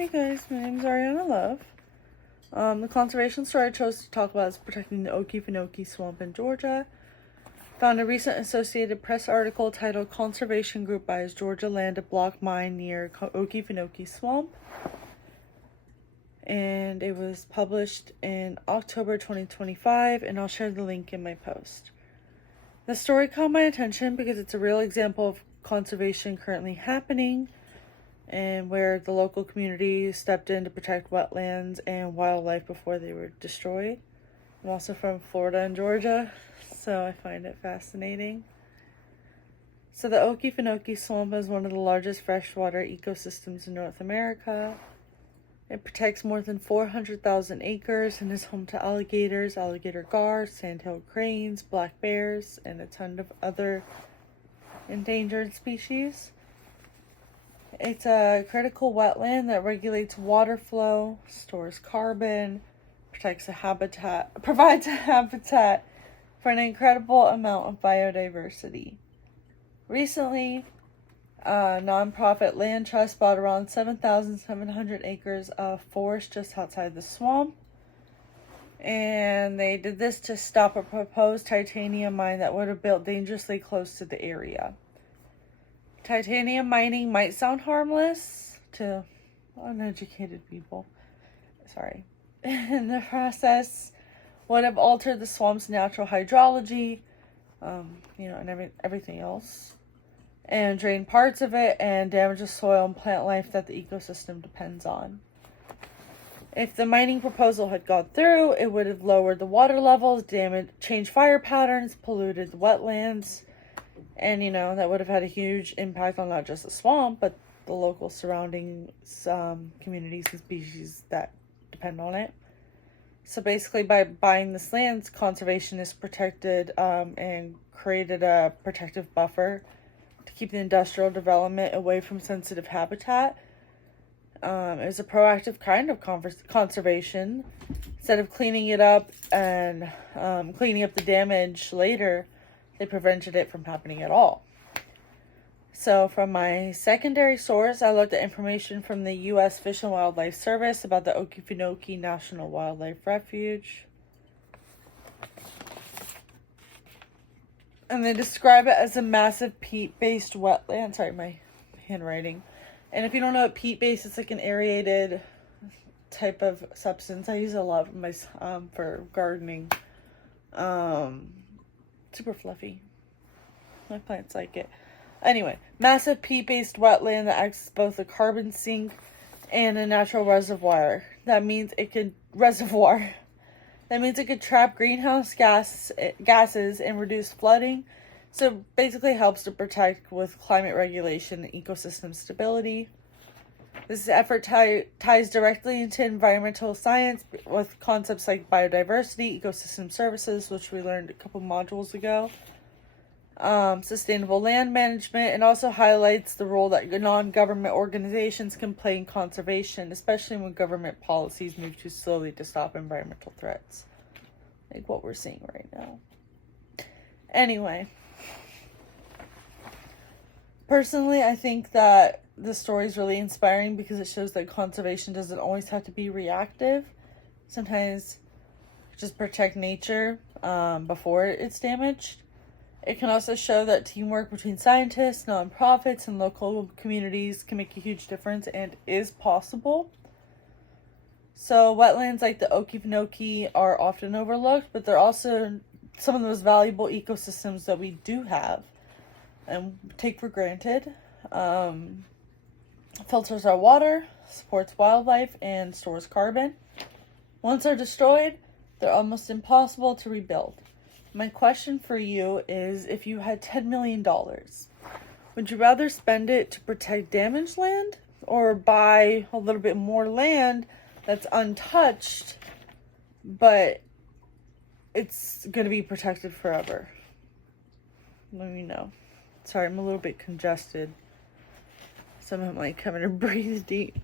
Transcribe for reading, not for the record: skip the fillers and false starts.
Hey guys, my name is Ariana Love. The conservation story I chose to talk about is protecting the Okefenokee Swamp in Georgia. Found a recent Associated Press article titled "Conservation Group Buys Georgia Land to Block Mine Near Okefenokee Swamp." And it was published in October 2025, and I'll share the link in my post. The story caught my attention because it's a real example of conservation currently happening, and where the local community stepped in to protect wetlands and wildlife before they were destroyed. I'm also from Florida and Georgia, so I find it fascinating. So the Okefenokee Swamp is one of the largest freshwater ecosystems in North America. It protects more than 400,000 acres and is home to alligators, alligator gar, sandhill cranes, black bears, and a ton of other endangered species. It's a critical wetland that regulates water flow, stores carbon, provides a habitat for an incredible amount of biodiversity. Recently, a nonprofit land trust bought around 7,700 acres of forest just outside the swamp. And they did this to stop a proposed titanium mine that would have built dangerously close to the area. Titanium mining might sound harmless to uneducated people. In the process, would have altered the swamp's natural hydrology, and everything else, and drain parts of it and damage the soil and plant life that the ecosystem depends on. If the mining proposal had gone through, it would have lowered the water levels, changed fire patterns, polluted the wetlands, and, that would have had a huge impact on not just the swamp, but the local surrounding communities and species that depend on it. So basically, by buying this land, conservationists protected and created a protective buffer to keep the industrial development away from sensitive habitat. It was a proactive kind of conservation. Instead of cleaning it up and cleaning up the damage later, they prevented it from happening at all. So from my secondary source, I looked at information from the U.S. Fish and Wildlife Service about the Okefenokee National Wildlife Refuge. And they describe it as a massive peat-based wetland. Sorry, my handwriting. And if you don't know what peat-based, it's like an aerated type of substance. I use it a lot for gardening. Super fluffy. My plants like it. Anyway, massive peat-based wetland that acts as both a carbon sink and a natural reservoir. That means it could trap greenhouse gases and reduce flooding. So basically helps to protect with climate regulation and ecosystem stability. This effort ties directly into environmental science with concepts like biodiversity, ecosystem services, which we learned a couple modules ago, sustainable land management, and also highlights the role that non-government organizations can play in conservation, especially when government policies move too slowly to stop environmental threats, like what we're seeing right now. Anyway, personally, I think that the story is really inspiring because it shows that conservation doesn't always have to be reactive. Sometimes just protect nature before it's damaged. It can also show that teamwork between scientists, nonprofits, and local communities can make a huge difference and is possible. So wetlands like the Okefenokee are often overlooked, but they're also some of the most valuable ecosystems that we do have and take for granted. Filters our water, supports wildlife, and stores carbon. Once they're destroyed, they're almost impossible to rebuild. My question for you is, if you had $10 million, would you rather spend it to protect damaged land or buy a little bit more land that's untouched, but it's going to be protected forever? Let me know. Sorry, I'm a little bit congested. So I'm having to breathe deep.